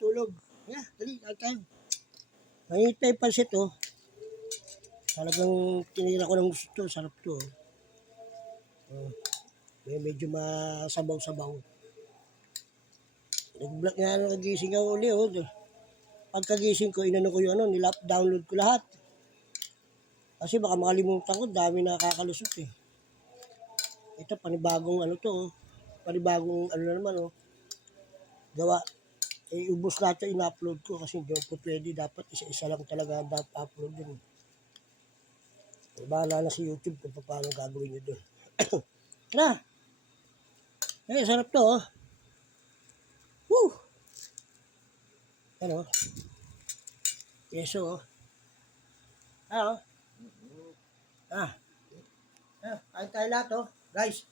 natutulog. Yeah, dali, tayo. Mainit pa yung pansit, oh. Talagang tinira ko ng gusto. Sarap to, oh. Medyo masabaw-sabaw. Nag-block nga nagising ako uli, oh. Pagkagising ko, inano ko yung ano, download ko lahat. Kasi baka makalimutan ko, dami nakakalusot eh. Ito, panibagong ano to, oh. Panibagong ano na naman, oh. Gawa. Ubos lahat yung in-upload ko kasi hindi ko pwede. Dapat isa-isa lang talaga dapat upload yun. Bahala na si YouTube kung paano gagawin nyo doon. Tara! Sarap to, oh. Woo! Ano? Yeso, oh. Oh. Kain tayo lahat, oh. Guys.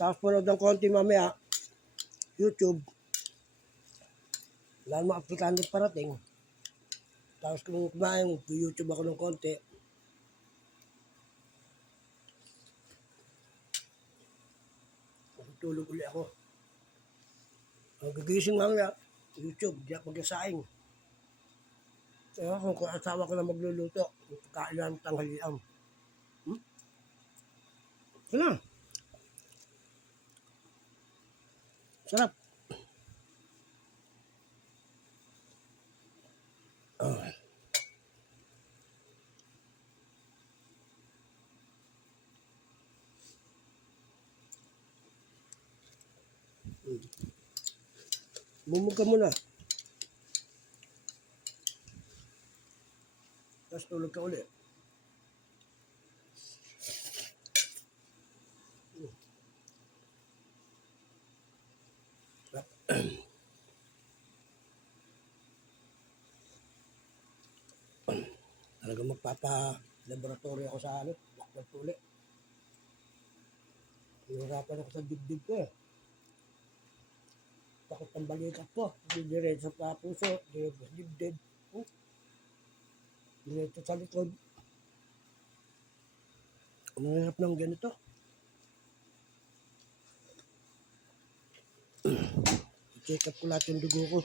Tapos punod ng konti mamaya, YouTube. Wala mga aplikante parating. Tapos kung kumain, YouTube ako ng konti. Matutulog ulit ako. Ang gagising mamaya, YouTube, di ako magkasaing. Kaya kung asawa ko na magluluto, kain ng tanghalian. Ano? Sarap. Bumog ka muna. Tapos tulog ka ulit. Talagang magpapa-laboratory ako sa ano, lakbag tuli. Hihirapan ako sa dibdib ko eh. Takot ang balikat ko. Diretso sa puso, diretso sa dibdib. Diretso sa likod. Ang hirap ng ganito. I-check up ko lahat yung dugo ko.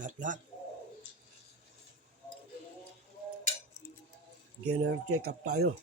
Lahat. General check up tayo.